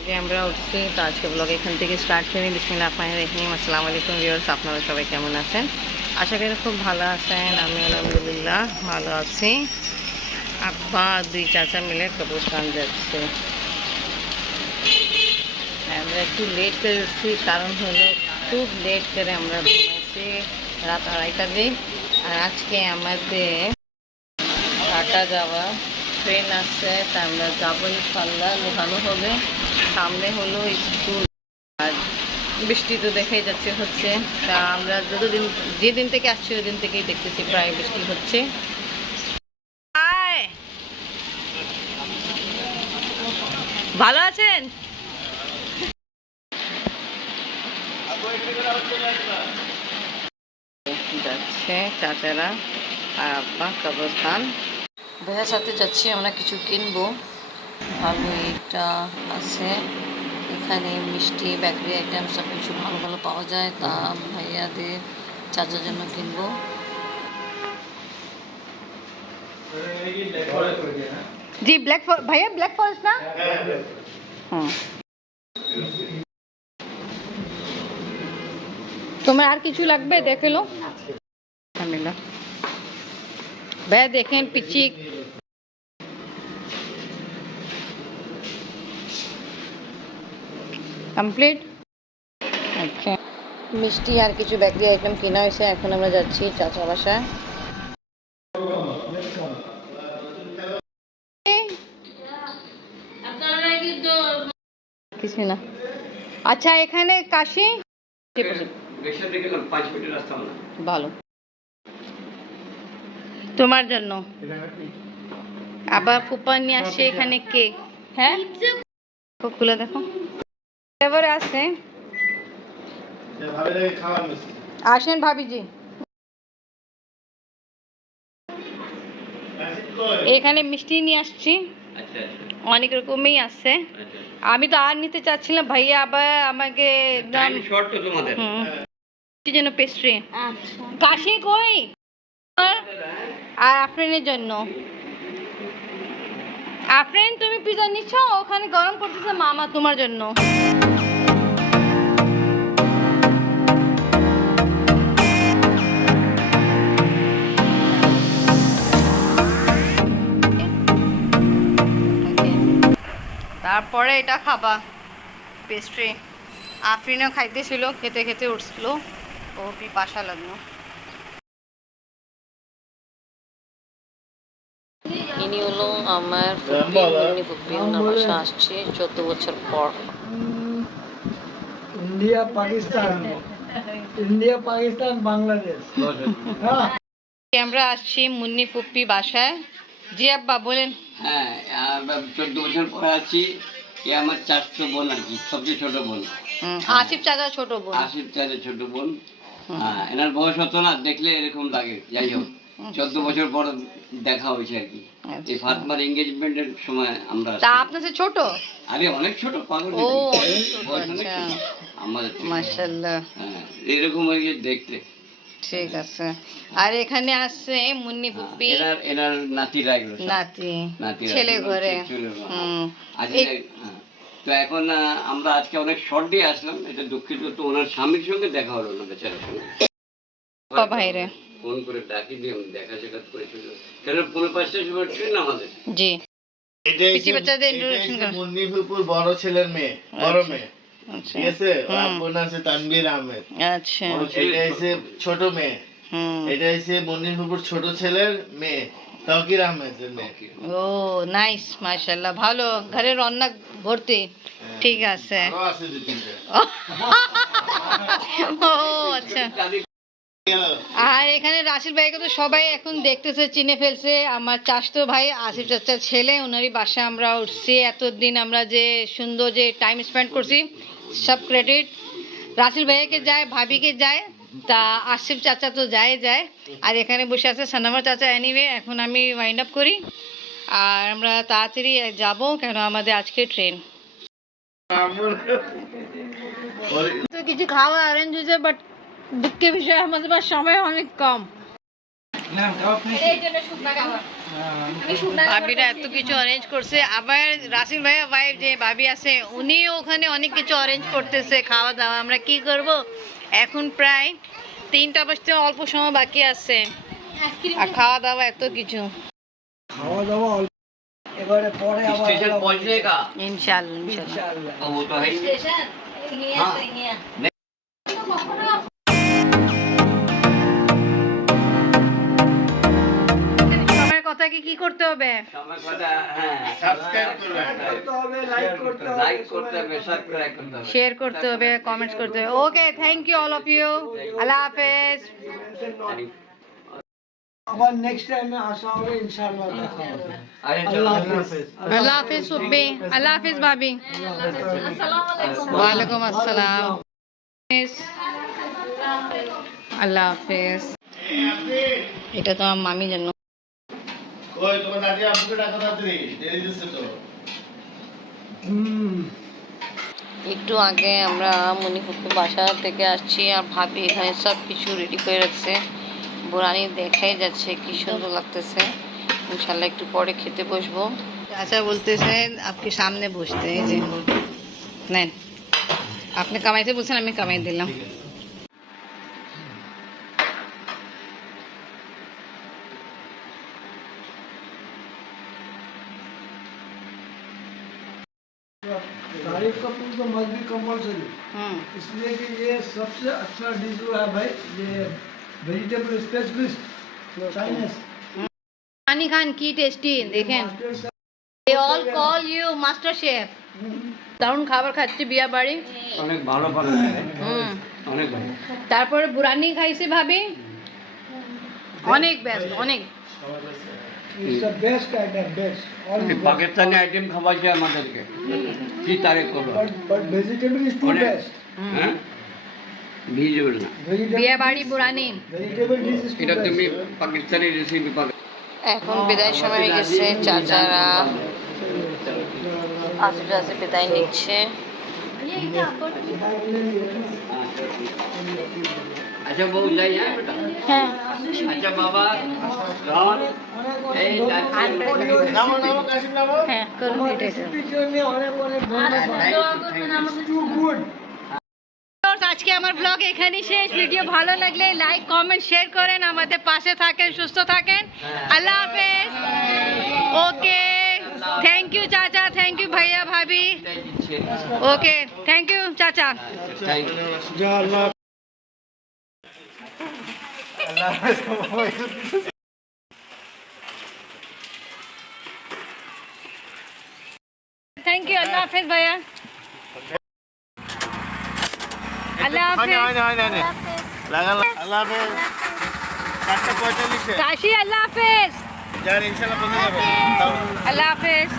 আগে আমরা উঠছি, তো আজকে ব্লগ এখান থেকে স্টার্ট করি। বিসমিল্লাহির রহমানির রহিম। আসসালামু আলাইকুম ভিউয়ার্স, আপনারা সবাই কেমন আছেন? আশা করি খুব ভালো আছেন। আমি আলহামদুলিল্লাহ ভালো আছি। আব্বা দুই চাচা মিলে কবরস্থান যাচ্ছে। আমরা একটু লেট করে উঠছি, কারণ হলো খুব লেট করে আমরা ঘুমাইছি, রাত 2:30 আর আজকে আমাদের ঢাকা যাওয়া ট্রেন আছে, তা আমরা যাবো ইনশাল্লাহ। লোহানো হবে, সামনে হলো স্কুল, আর বৃষ্টি তো দেখাই যাচ্ছে হচ্ছে। তা আমরা যেদিন থেকে আসছি ওই দিন থেকেই দেখতেছি প্রায় বৃষ্টি হচ্ছে। ভালো আছেন? যাচ্ছে চাচারা আর আব্বা কবরস্থান। ভাইয়ার সাথে যাচ্ছি, আমরা কিছু কিনবো। ভালো এটা আছে, এখানে মিষ্টি বেকারি আইটেম সব কিছু ভালো ভালো পাওয়া যায়, তা ভাইয়াদের চাচার জন্য কিনবো। জি ব্ল্যাক ভাইয়া, ব্ল্যাক ফরেস্ট না? তোমার আর কিছু লাগবে দেখে লো। ভাইয়া দেখেন পিচি কমপ্লিট। আচ্ছা, মিষ্টি আর কিছু বেকারি আইটেম কেনা হয়েছে। এখন আমরা যাচ্ছি চাচা বাসায়। কিছু না। আচ্ছা, এখানে কাশি ভালো তোমার জন্য। আবার ফুপা নিয়ে আসছে এখানে কেক। হ্যাঁ, খুলে দেখো এবারে আছে। আসেন ভাবিজি, এখানে মিষ্টি নিয়ে আসছি, অনেক রকমই আছে। আমি তো আর নিতে চাচ্ছিলাম, ভাইয়া আবার আমাকে জন্য পেস্ট্রি। কাশি কই? আর আফরিনের জন্য। আফরিন, তুমি পিজা নিচ্ছ? ওখানে গরম করতেছে মামা তোমার জন্য। তারপরে এটা খাবা পেস্ট্রি। আফরিনও খাইতেছিল, খেতে খেতে উঠছিল, ও পিপাসা লাগলো। ইনি হলো আমার ফুপি, ওনার বাসা আসছে 14 বছর পর। ইন্ডিয়া পাকিস্তান বাংলাদেশ। আমরা আসছি মুন্নি ফুপ্পি বাসায়। জি আব্বা বলেন। হ্যাঁ, 14 বছর পরে আছি। এ আমার চাচতো বোন আর কি, সবচেয়ে ছোট বোন। আসিফ চাচা ছোট বোন। আসিফ চাচা ছোট বোন। হ্যাঁ, এনার বয়স হতো না, দেখলে এরকম লাগে। যাই হোক, 14 বছর পর দেখা হয়েছে আর কি। এই ফাতেমার এঙ্গেজমেন্টের সময় আমরা। তা আপনার চেয়ে ছোট? আরে অনেক ছোট, পাগল। ও আচ্ছা, আমাদের মাশাআল্লাহ। হ্যাঁ, এরকম হয়ে দেখতে। ঠিক আছে। আর এখানে আছে মুন্নি ফুপ্পি, এনার নাতিরা, এগুলো নাতি ছেলে ঘরে। তো এখন আমরা আজকে অনেক শর্ট দিয়ে আসলাম, এটা দুঃখিত। তো ওনার স্বামীর সঙ্গে দেখা হলো না, বেচারার সঙ্গে। ভাইরে ফোন করে ডাকি দিয়ে দেখা সাক্ষাৎ করেছিল, কেন 5:45টার সময় ট্রেন আমাদের। জি, পিচি বাচ্চাদের ইন্ট্রোডাকশন কর। মুন্নি ফুপুর বড় ছেলের মেয়ে, বড় মেয়ে। ঠিক আছে, আপনার নাম আছে তানভীর আহমেদ। আচ্ছা, এটা হচ্ছে ছোট মেয়ে। এটা হচ্ছে মুন্নি ফুপুর ছোট ছেলের মেয়ে, তাওকির আহমেদের মেয়ে। ও নাইস, মাশাআল্লাহ, ভালো। ঘরে রান্না ভর্তি। ঠিক আছে। আরো আছে দুই তিনটা। ও আচ্ছা। আর এখানে রাসেল ভাইকে তো সবাই এখন দেখতেছে, চিনে ফেলছে। আমার চাচতো ভাই আসিফ চাচার ছেলে, ওনারই বাসায় আমরা উঠছি। এতদিন আমরা যে সুন্দর যে টাইম স্পেন্ড করছি, সব ক্রেডিট রাসেল ভাইকে যায়, ভাবিকে যায়, তা আসিফ চাচা তো যায়। আর এখানে বসে আছে সানামার চাচা। এনিওয়ে, এখন আমি ওয়াইন্ড আপ করি, আর আমরা তাড়াতাড়ি যাব, কেন আমাদের আজকে ট্রেন। তো কিছু খাওয়া অ্যারেঞ্জ হয়েছে, বাট দুঃখের বিষয় আমাদের পাশ সময় অনেক কম। এই জন্য শুকনা খাবার। ভাবিরা এত কিছু অরেঞ্জ করছে, আবার রাসেল ভাইয়া ভাইয়ের যে ভাবি আছে উনিও ওখানে অনেক কিছু অরেঞ্জ করতেছে খাওয়া দাওয়া। আমরা কি করব, এখন প্রায় 3টা বাজতে অল্প সময় বাকি আছে, আর খাওয়া দাওয়া এত কিছু। খাওয়া দাওয়া অল্প, এবারে পরে আবার स्टेशन पहुंचने का ইনশাআল্লাহ ইনশাআল্লাহ। अब वो तो है ही। हाँ। সময়ের কথা কি করতে হবে? समय पता है, সাবস্ক্রাইব করবেন, করতে হবে, লাইক করতে হবে, लाइक করতে হবে, সাবস্ক্রাইব করতে হবে। শেয়ার করতে হবে, কমেন্টস করতে হবে। Okay, thank you all of you. আল্লাহ হাফেজ। আবার নেক্সট টাইমে আসা হবে, ইনশাআল্লাহ দেখা হবে। अरे আল্লাহ चलो। হাফেজ। আল্লাহ হাফেজ সুব্বি। আল্লাহ হাফেজ ভাবি। ওয়ালাইকুম আসসালাম। আল্লাহ হাফেজ। এটা তো আমার মামি জানো। ওই তোমার দাদি আব্বুকে ডাকো তাড়াতাড়ি, দেরি হচ্ছে তো। একটু আগে আমরা মণিপুরপুর বাসা থেকে আসছি, আর ভাবি এখানে সব কিছু রেডি করে রাখছে। বুরানি দেখাই যাচ্ছে কি সুন্দর লাগতেছে। ইনশাল্লাহ একটু পরে খেতে বসবো। আচ্ছা বলতেছেন আপনি সামনে বসতে, এই যে নেন, আপনি কামাইতে বলছেন, আমি কামাই দিলাম। तारीफ का फूल तो मस्ट बी कंपल्सरी, হুম, इसलिए कि ये सबसे अच्छा डिश जो है भाई, ये वेजिटेबल स्पेशलिस्ट चाइनीज পানি খান, কি টেস্টি দেখেন। They all call you master chef. দারুণ খাবার খাচ্ছি বিয়া বাড়ি। অনেক ভালো বানাচ্ছে, হুম, অনেক ভালো। তারপরে বুরানি খাইছি ভাবি, অনেক বেস্ট, অনেক। Is the best item, best all Pakistani item খাওয়াচ্ছে আমাদেরকে, কি তারিফ করবো। बट वेजिटेबल इज टू অনেক। बेस्ट, হ্যাঁ, ভিজুয়াল না, বিয়া বাড়ি বুরানি। वेजिटेबल डिश इज टू এটা তুমি बेस्ट। পাকিস্তানি রেসিপি পাবে। এখন বিদায় সময় হয়ে গেছে, চাচারা আস্তে আস্তে বিদায় নিচ্ছে। আচ্ছা বউ যাই, হ্যাঁ বেটা। হ্যাঁ, আচ্ছা বাবা রহমান, এই নামো নামো কাশিম নামো। হ্যাঁ করুন এটা। অনেক অনেক ধন্যবাদ, টু গুড। আজকে আমার ব্লগ এখানেই শেষ। ভিডিও ভালো লাগলে লাইক কমেন্ট শেয়ার করেন, আমাদের পাশে থাকেন, সুস্থ থাকেন। আল্লাহ হাফেজ। ওকে, থ্যাংক ইউ চাচা, থ্যাংক ইউ ভাইয়া ভাবি। ওকে, থ্যাংক ইউ চাচা। Thank you. থ্যাংক ইউ, আল্লাহ হাফেজ ভাইয়া। আল্লাহ হয়নি হাফেজ। হয়নি হয়নি হয়নি লাগা আল্লাহ হাফেজ। 4:45 কাশি, আল্লাহ হাফেজ। যার ইনশাআল্লাহ পৌঁছে যাবে। আল্লাহ হাফেজ।